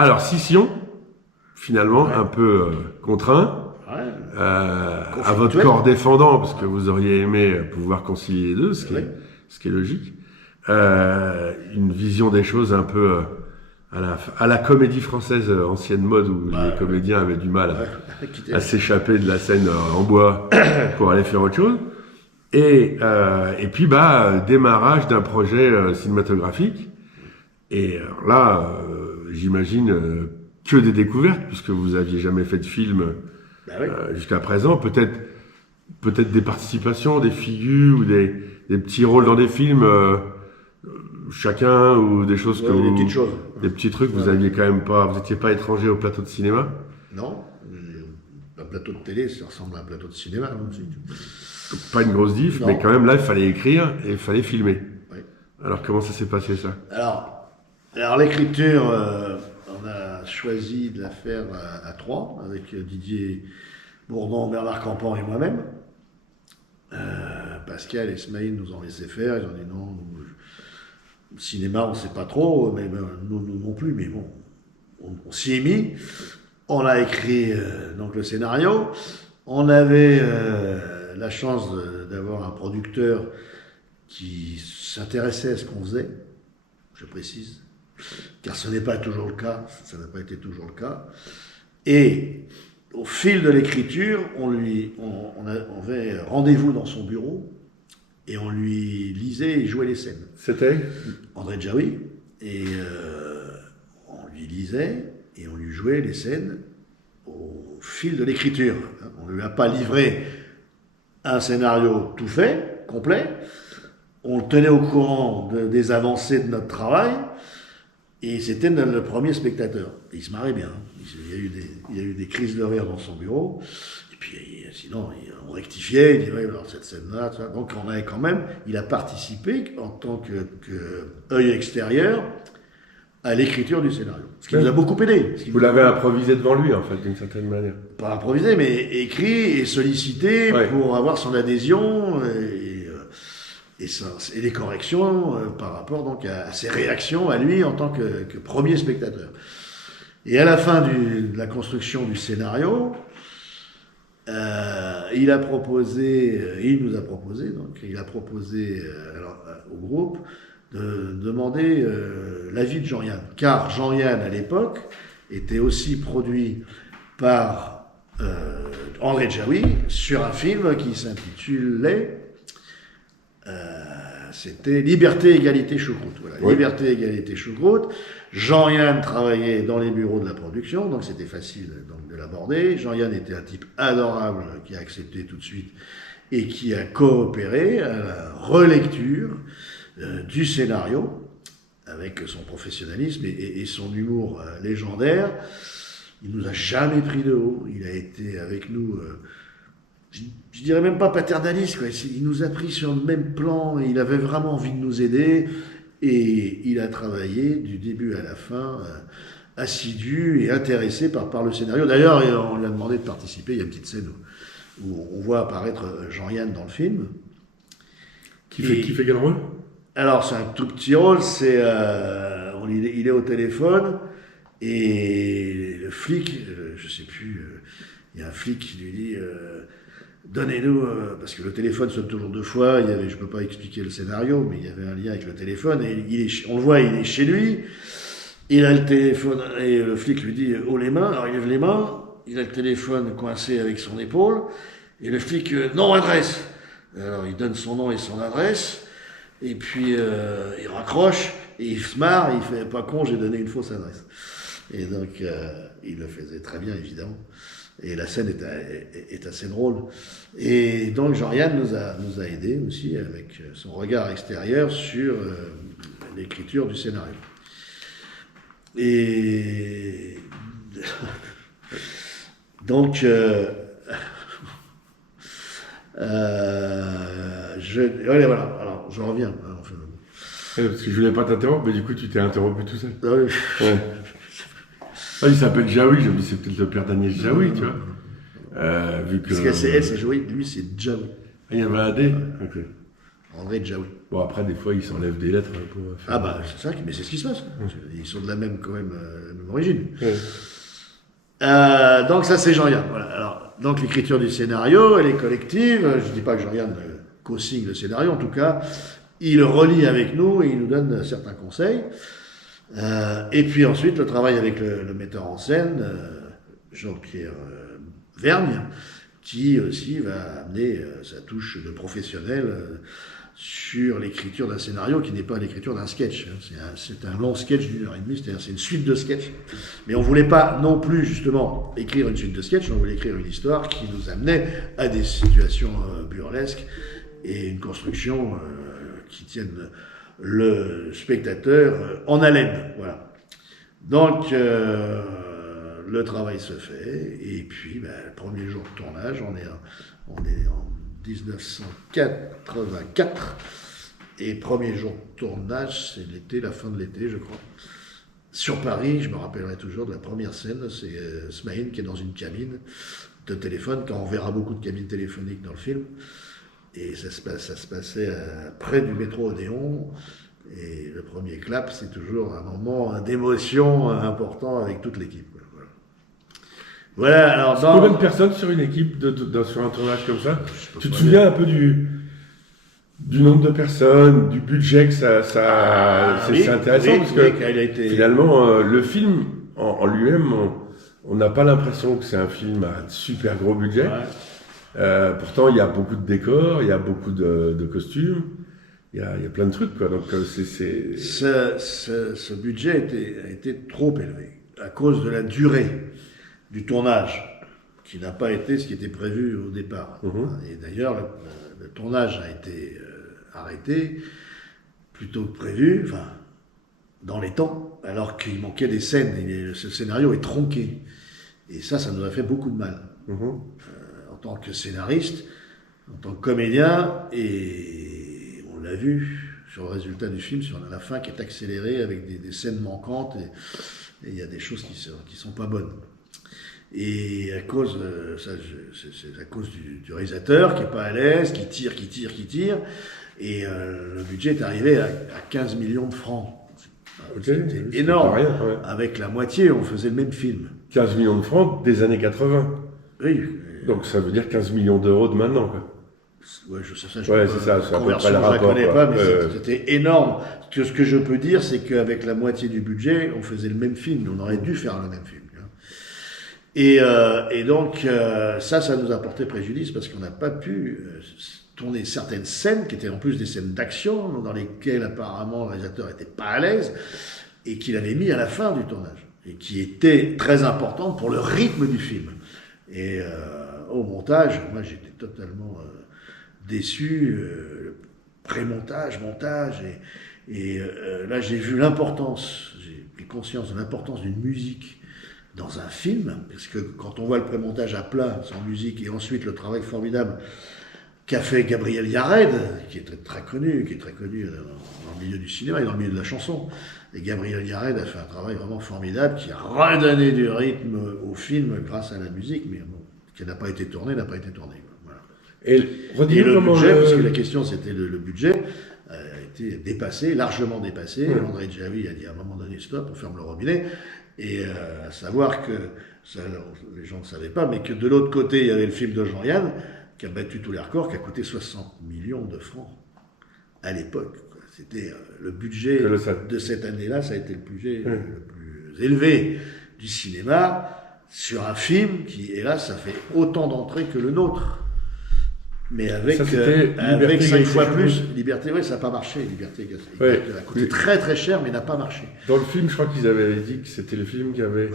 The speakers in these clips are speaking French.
Alors, Scission, finalement, un peu contraint, à votre corps défendant, parce que vous auriez aimé pouvoir concilier les deux, ce qui est logique. Une vision des choses un peu à la comédie française ancienne mode, où les comédiens avaient du mal à s'échapper de la scène en bois pour aller faire autre chose. Et puis, démarrage d'un projet cinématographique. Et alors là, j'imagine que des découvertes, puisque vous aviez jamais fait de film jusqu'à présent. Peut-être des participations, des figures ou des petits rôles dans des films, chacun, ou des choses que des petites choses. Des petits trucs. Vous aviez quand même pas, vous étiez pas étranger au plateau de cinéma. Non, un plateau de télé, ça ressemble à un plateau de cinéma. Pas une grosse diff, mais quand même là, il fallait écrire et il fallait filmer. Oui. Alors comment ça s'est passé ça? Alors l'écriture, on a choisi de la faire à trois, avec Didier Bourdon, Bernard Campan et moi-même. Pascal et Smaïn nous ont laissé faire, ils ont dit non, le cinéma on ne sait pas trop, mais nous non plus, mais bon, on s'y est mis. On a écrit donc le scénario. On avait la chance d'avoir un producteur qui s'intéressait à ce qu'on faisait, je précise, car ce n'est pas toujours le cas, ça n'a pas été toujours le cas. Et au fil de l'écriture, on avait rendez-vous dans son bureau et on lui lisait et jouait les scènes. C'était André Djaoui, et on lui lisait et on lui jouait les scènes au fil de l'écriture. On ne lui a pas livré un scénario tout fait, complet. On le tenait au courant des avancées de notre travail. Et c'était le premier spectateur. Et il se marrait bien. Il y a eu des crises de rire dans son bureau. Et puis sinon, on rectifiait, il disait, alors cette scène-là, ça. Donc on avait quand même, il a participé en tant que œil extérieur à l'écriture du scénario. Ce qui nous a beaucoup aidé. Vous l'avez improvisé devant lui, en fait, d'une certaine manière. Pas improvisé, mais écrit et sollicité pour avoir son adhésion et les corrections par rapport donc à ses réactions à lui en tant que premier spectateur. Et à la fin de la construction du scénario, il nous a proposé au groupe de demander l'avis de Jean-Yann. Car Jean-Yann, à l'époque, était aussi produit par André Djaoui sur un film qui s'intitulait c'était Liberté, Égalité, Choucroute. Voilà. Oui. Liberté, Égalité, Choucroute. Jean-Yann travaillait dans les bureaux de la production, donc c'était facile donc, de l'aborder. Jean-Yann était un type adorable qui a accepté tout de suite et qui a coopéré à la relecture du scénario avec son professionnalisme et son humour légendaire. Il nous a jamais pris de haut. Il a été avec nous... je dirais même pas paternaliste, quoi. Il nous a pris sur le même plan, et il avait vraiment envie de nous aider, et il a travaillé du début à la fin, assidu et intéressé par le scénario. D'ailleurs, on lui a demandé de participer, il y a une petite scène où on voit apparaître Jean-Yann dans le film. Qui fait quel rôle? Alors, c'est un tout petit rôle, il est au téléphone, et le flic, je sais plus, il y a un flic qui lui dit... donnez-nous, parce que le téléphone sonne toujours deux fois, je ne peux pas expliquer le scénario, mais il y avait un lien avec le téléphone, et on le voit, il est chez lui, il a le téléphone, et le flic lui dit « haut les mains », alors il lève les mains, il a le téléphone coincé avec son épaule, et le flic « nom, adresse ». Alors il donne son nom et son adresse, et puis il raccroche, et il se marre, et il fait « pas con, j'ai donné une fausse adresse ». Et donc il le faisait très bien, évidemment. Et la scène est assez drôle. Et donc Jean-Yann nous a aidés aussi avec son regard extérieur sur l'écriture du scénario. Et donc voilà. Alors je reviens. Parce que je voulais pas t'interrompre, mais du coup tu t'es interrompu tout seul. Ah oui. Ouais. Il s'appelle Djaoui, je me dis c'est peut-être le père d'Agnès Djaoui, tu vois. Vu que... Parce qu'elle c'est Djaoui, lui c'est Djaoui. Il y avait un D. Okay. André Djaoui. Bon, après, des fois, ils s'enlèvent des lettres pour faire... Ah bah, c'est ça, mais c'est ce qui se passe. Ils sont de la même, quand même, la même origine. Donc ça, c'est Jean-Yann. Voilà. Alors, donc l'écriture du scénario, elle est collective. Je dis pas que Jean-Yann co-signe le scénario, en tout cas, il relit avec nous et il nous donne certains conseils. Et puis ensuite, le travail avec le metteur en scène, Jean-Pierre Vergne, qui aussi va amener sa touche de professionnel sur l'écriture d'un scénario qui n'est pas l'écriture d'un sketch. C'est un long sketch d'1h30, c'est-à-dire c'est une suite de sketchs. Mais on ne voulait pas non plus justement écrire une suite de sketchs, on voulait écrire une histoire qui nous amenait à des situations burlesques et une construction qui tienne le spectateur en haleine. Voilà. Donc le travail se fait, et puis le premier jour de tournage, on est en 1984, et premier jour de tournage, c'est l'été, la fin de l'été, je crois. Sur Paris, je me rappellerai toujours de la première scène, c'est Smaïn qui est dans une cabine de téléphone, quand on verra beaucoup de cabines téléphoniques dans le film, et ça se passait près du métro Odéon, et le premier clap, c'est toujours un moment d'émotion important avec toute l'équipe. Voilà, alors combien de personnes sur une équipe, sur un tournage comme ça? Tu te souviens un peu du nombre de personnes, du budget que ça c'est intéressant, parce que finalement, le film en lui-même, on n'a pas l'impression que c'est un film à super gros budget. Ouais. Pourtant, il y a beaucoup de décors, il y a beaucoup de costumes, il y a plein de trucs, quoi. Donc, Ce budget a été trop élevé à cause de la durée du tournage, qui n'a pas été ce qui était prévu au départ. Et d'ailleurs, le tournage a été arrêté plus tôt que prévu, dans les temps, alors qu'il manquait des scènes, et ce scénario est tronqué. Et ça nous a fait beaucoup de mal. En tant que scénariste, en tant que comédien, et on l'a vu sur le résultat du film, sur la fin qui est accélérée avec des scènes manquantes, et il y a des choses qui sont pas bonnes. Et à cause, c'est à cause du réalisateur qui est pas à l'aise, qui tire, et le budget est arrivé à 15 millions de francs. C'était énorme. Rien, ouais. Avec la moitié, on faisait le même film. 15 millions de francs des années 80. Oui. Donc ça veut dire 15 millions d'euros de maintenant, quoi. Ouais, je sais ça. C'est ça. C'est à peu près le rapport. Je la connais pas, mais c'était énorme. Ce que je peux dire, c'est qu'avec la moitié du budget, on faisait le même film. On aurait dû faire le même film. Et donc, ça nous a porté préjudice parce qu'on n'a pas pu tourner certaines scènes qui étaient en plus des scènes d'action dans lesquelles apparemment le réalisateur n'était pas à l'aise et qu'il avait mis à la fin du tournage et qui étaient très importantes pour le rythme du film. Et au montage, moi j'étais totalement déçu, pré-montage, montage, et là j'ai vu l'importance, j'ai pris conscience de l'importance d'une musique dans un film, parce que quand on voit le pré-montage à plat, sans musique, et ensuite le travail formidable qu'a fait Gabriel Yared, qui est très connu dans le milieu du cinéma et dans le milieu de la chanson. Et Gabriel Yared a fait un travail vraiment formidable, qui a redonné du rythme au film grâce à la musique, mais bon, qui n'a pas été tourné. Voilà. Et le budget, parce que la question c'était le budget, a été dépassé, largement dépassé. André Djaoui a dit à un moment donné stop, on ferme le robinet. Et à savoir que, ça, les gens ne savaient pas, mais que de l'autre côté, il y avait le film de Jean-Yann, qui a battu tous les records, qui a coûté 60 millions de francs à l'époque. C'était le budget de cette année-là, ça a été le budget le plus élevé du cinéma sur un film qui, hélas, ça fait autant d'entrées que le nôtre. Mais avec 5 fois plus, Liberté, ça n'a pas marché. Liberté a coûté très très cher, mais n'a pas marché. Dans le film, je crois qu'ils avaient dit que c'était le film qui avait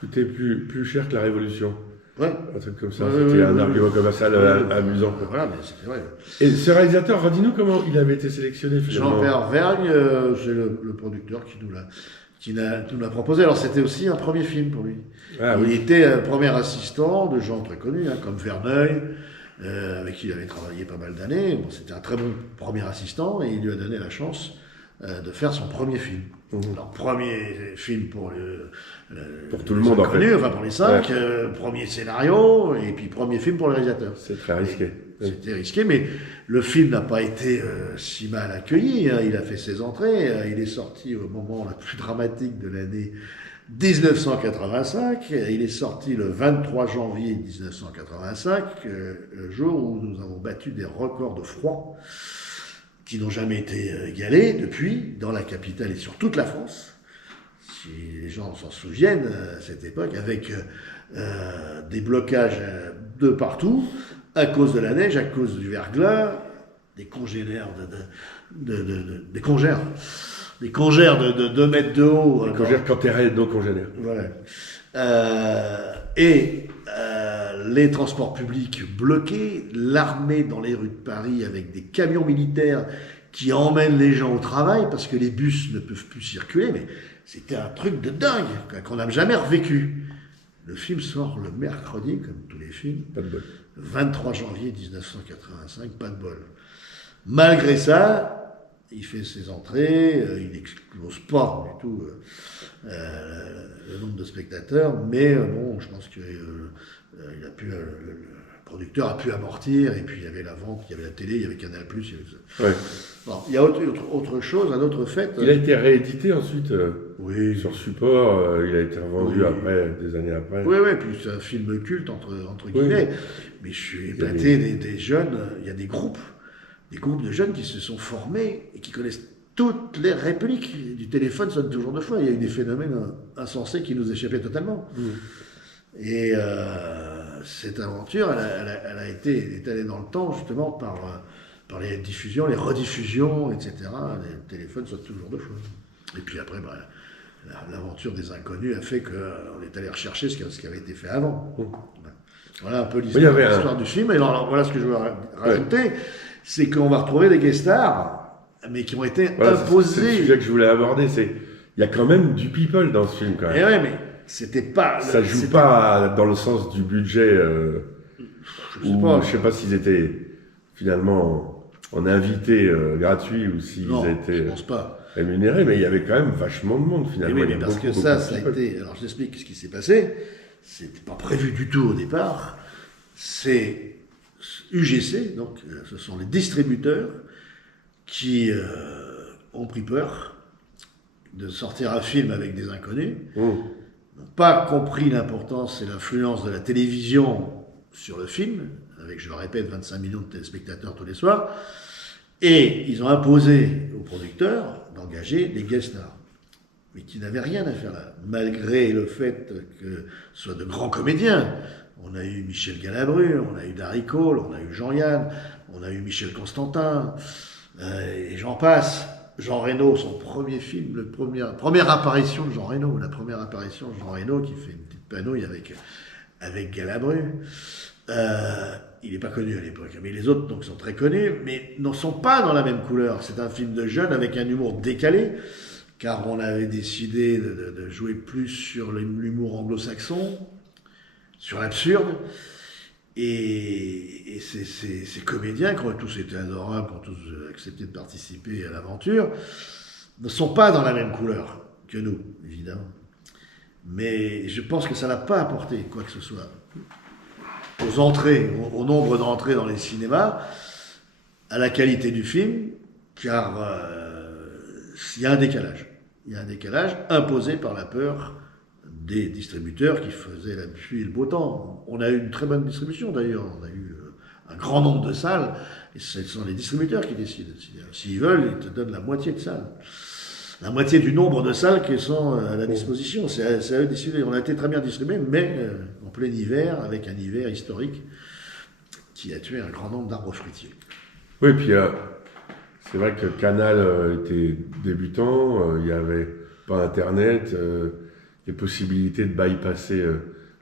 coûté plus cher que La Révolution. Ouais. Un truc comme ça, c'était un argument commercial amusant. Voilà, mais c'était vrai. Et ce réalisateur, dis-nous comment il avait été sélectionné finalement. Jean-Pierre Vergne, c'est le producteur qui nous l'a proposé. Alors c'était aussi un premier film pour lui. Il était premier assistant de gens très connus, comme Verneuil, avec qui il avait travaillé pas mal d'années. Bon, c'était un très bon premier assistant et il lui a donné la chance de faire son premier film. Leur premier film pour tout le monde, inconnus, en fait. Enfin pour les 5, premier scénario, et puis premier film pour le réalisateur. C'est très risqué. C'était risqué, mais le film n'a pas été si mal accueilli. Hein. Il a fait ses entrées. Il est sorti au moment le plus dramatique de l'année 1985. Il est sorti le 23 janvier 1985, le jour où nous avons battu des records de froid qui n'ont jamais été égalés depuis, dans la capitale et sur toute la France. Si les gens s'en souviennent, à cette époque, avec des blocages de partout, à cause de la neige, à cause du verglas, des congénères des congères de 2 mètres de haut. Des congères quantérées, non congénères. Voilà. Les transports publics bloqués, l'armée dans les rues de Paris avec des camions militaires qui emmènent les gens au travail parce que les bus ne peuvent plus circuler. Mais c'était un truc de dingue qu'on n'a jamais revécu. Le film sort le mercredi, comme tous les films. Pas de bol. 23 janvier 1985, pas de bol. Malgré ça, il fait ses entrées, il n'explose pas du tout le nombre de spectateurs, mais bon, je pense que le producteur a pu amortir, et puis il y avait la vente, il y avait la télé, il y avait Canal+, il y avait ça. Ouais. Bon, il y a autre chose, un autre fait. Il a été réédité ensuite oui. sur support, il a été revendu après, des années après. Oui, puis c'est un film culte, entre guillemets. Oui. Mais je suis épaté des jeunes, il y a des groupes de jeunes qui se sont formés et qui connaissent toutes les répliques du téléphone sonne toujours 2 fois. Il y a eu des phénomènes insensés qui nous échappaient totalement. Et cette aventure, elle a été étalée dans le temps, justement, par les diffusions, les rediffusions, etc. Les téléphones sonnent toujours 2 fois. Et puis après, l'aventure des inconnus a fait qu'on est allé rechercher ce qui avait été fait avant. Voilà un peu l'histoire du film. Et alors, voilà ce que je veux rajouter, c'est qu'on va retrouver des guest stars, mais qui ont été imposés. C'est le sujet que je voulais aborder. Il y a quand même du people dans ce film, quand même. Et ouais, mais c'était pas. Ça joue pas dans le sens du budget. Je sais pas s'ils étaient finalement en invité gratuit ou s'ils étaient rémunérés, mais il y avait quand même vachement de monde finalement. Oui, mais parce que ça a été. Alors je t'explique ce qui s'est passé. C'était pas prévu du tout au départ. C'est UGC, donc ce sont les distributeurs qui ont pris peur de sortir un film avec des inconnus, n'ont pas compris l'importance et l'influence de la télévision sur le film, avec, je le répète, 25 millions de téléspectateurs tous les soirs, et ils ont imposé aux producteurs d'engager des guest stars, mais qui n'avaient rien à faire là, malgré le fait que ce soit de grands comédiens. On a eu Michel Galabru, on a eu Darry Cole, on a eu Jean-Yann, on a eu Michel Constantin, et j'en passe. Jean Reno, son premier film, première apparition de Jean Reno, qui fait une petite panouille avec Galabru. Il n'est pas connu à l'époque, mais les autres donc sont très connus, mais ne sont pas dans la même couleur. C'est un film de jeunes avec un humour décalé, car on avait décidé de jouer plus sur l'humour anglo-saxon, sur l'absurde, et ces comédiens, qui ont tous été adorables, qui ont tous accepté de participer à l'aventure, ne sont pas dans la même couleur que nous, évidemment. Mais je pense que ça n'a pas apporté quoi que ce soit aux entrées, au nombre d'entrées dans les cinémas, à la qualité du film, car il y a un décalage. Il y a un décalage imposé par la peur des distributeurs qui faisaient la pluie et le beau temps. On a eu une très bonne distribution d'ailleurs, on a eu un grand nombre de salles, et ce sont les distributeurs qui décident. S'ils veulent, ils te donnent la moitié de salles. La moitié du nombre de salles qui sont à la disposition. C'est à eux de décider. On a été très bien distribués, mais en plein hiver, avec un hiver historique qui a tué un grand nombre d'arbres fruitiers. Oui, puis c'est vrai que Canal était débutant, il n'y avait pas Internet, les possibilités de bypasser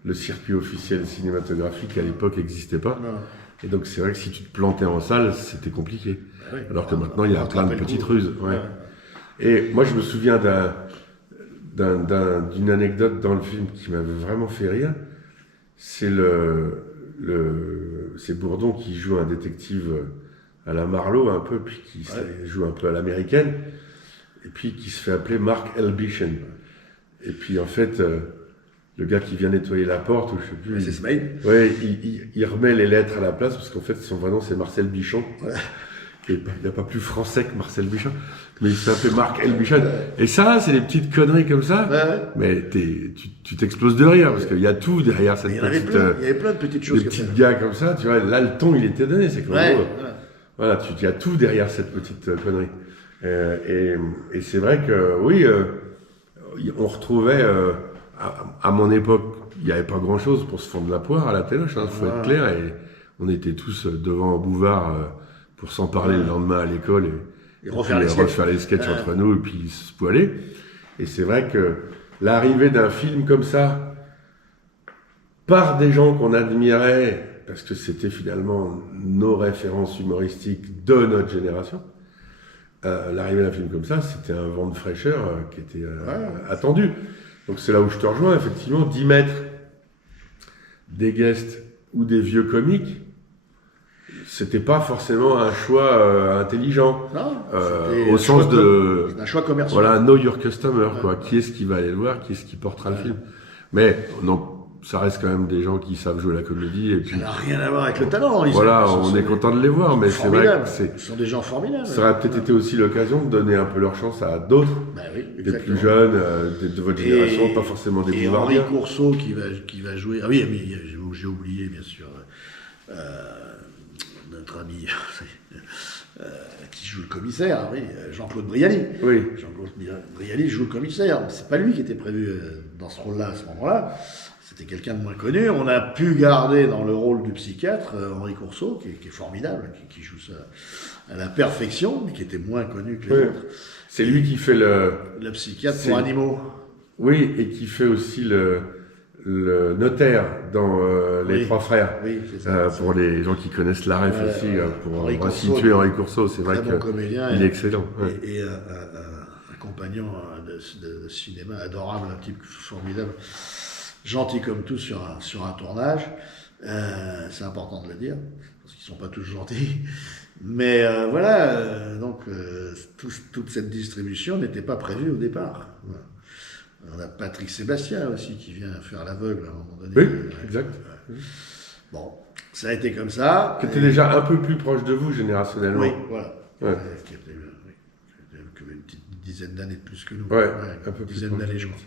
le circuit officiel cinématographique à l'époque n'existaient pas. Non. Et donc c'est vrai que si tu te plantais en salle, c'était compliqué. Oui, alors que maintenant, il y a plein de petites ruses. Ouais. Et moi, je me souviens d'une anecdote dans le film qui m'avait vraiment fait rire. C'est c'est Bourdon qui joue un détective à la Marlowe un peu, puis qui joue un peu à l'américaine. et puis qui se fait appeler Mark Elbischen. Et puis en fait, le gars qui vient nettoyer la porte, ou je sais plus. C'est Smaïn. Ouais, il remet les lettres à la place, parce qu'en fait, son vrai nom, c'est Marcel Bichon. Ouais. Il n'y a pas plus français que Marcel Bichon, mais il s'appelait Mark Elbischen. Et ça, c'est des petites conneries comme ça, mais tu t'exploses de rire, parce qu'il y a tout derrière cette petite... Il y avait plein de petites choses des petits gars comme ça, tu vois, là, le ton, il était donné, c'est comme voilà, il y a tout derrière cette petite connerie. Et c'est vrai que, oui, on retrouvait, à mon époque, il n'y avait pas grand-chose pour se fendre la poire à la téloche, il faut être clair, et on était tous devant un bouvard pour s'en parler le lendemain à l'école et refaire les sketchs entre nous et puis se spoiler. Et c'est vrai que l'arrivée d'un film comme ça, par des gens qu'on admirait, parce que c'était finalement nos références humoristiques de notre génération, l'arrivée d'un film comme ça, c'était un vent de fraîcheur qui était attendu. Donc c'est là où je te rejoins, effectivement, d'y mettre des guests ou des vieux comiques, c'était pas forcément un choix intelligent. Non, au sens de... C'est un choix commercial. Voilà, know your customer, quoi. Qui est-ce qui va aller le voir, qui est-ce qui portera le film. Mais non, ça reste quand même des gens qui savent jouer la comédie. Et puis, ça n'a rien à voir avec le talent. Voilà, on est content de les voir, mais c'est vrai que ce sont des gens formidables. Ça aurait peut-être été aussi l'occasion de donner un peu leur chance à d'autres, des plus jeunes, de votre génération, pas forcément des boulevardiers. Et Henri Courceau qui va jouer. Ah oui, mais j'ai oublié, bien sûr. Notre ami qui joue le commissaire, Jean-Claude Brialy. Oui. Jean-Claude Brialy joue le commissaire. C'est pas lui qui était prévu dans ce rôle-là à ce moment-là. C'était quelqu'un de moins connu. On a pu garder dans le rôle du psychiatre Henri Courceau, qui est formidable, qui joue ça à la perfection, mais qui était moins connu que les autres. C'est lui qui fait le psychiatre pour animaux. Oui, et qui fait aussi le notaire dans Les Trois Frères. Oui, c'est ça. Pour les gens qui connaissent la ref aussi, pour resituer Henri Courceau, c'est vrai qu'il est excellent. Et un compagnon de cinéma adorable, un type formidable, gentil comme tout sur un tournage. C'est important de le dire, parce qu'ils sont pas tous gentils. Mais donc toute cette distribution n'était pas prévue au départ. Voilà. On a Patrick Sébastien aussi qui vient faire l'aveugle à un moment donné. Oui, exact. Bon, ça a été comme ça. Qui était déjà un peu plus proche de vous générationnellement. Oui, voilà. Qui avait une petite dizaine d'années de plus que nous. Un peu plus. Dizaine d'années, je crois.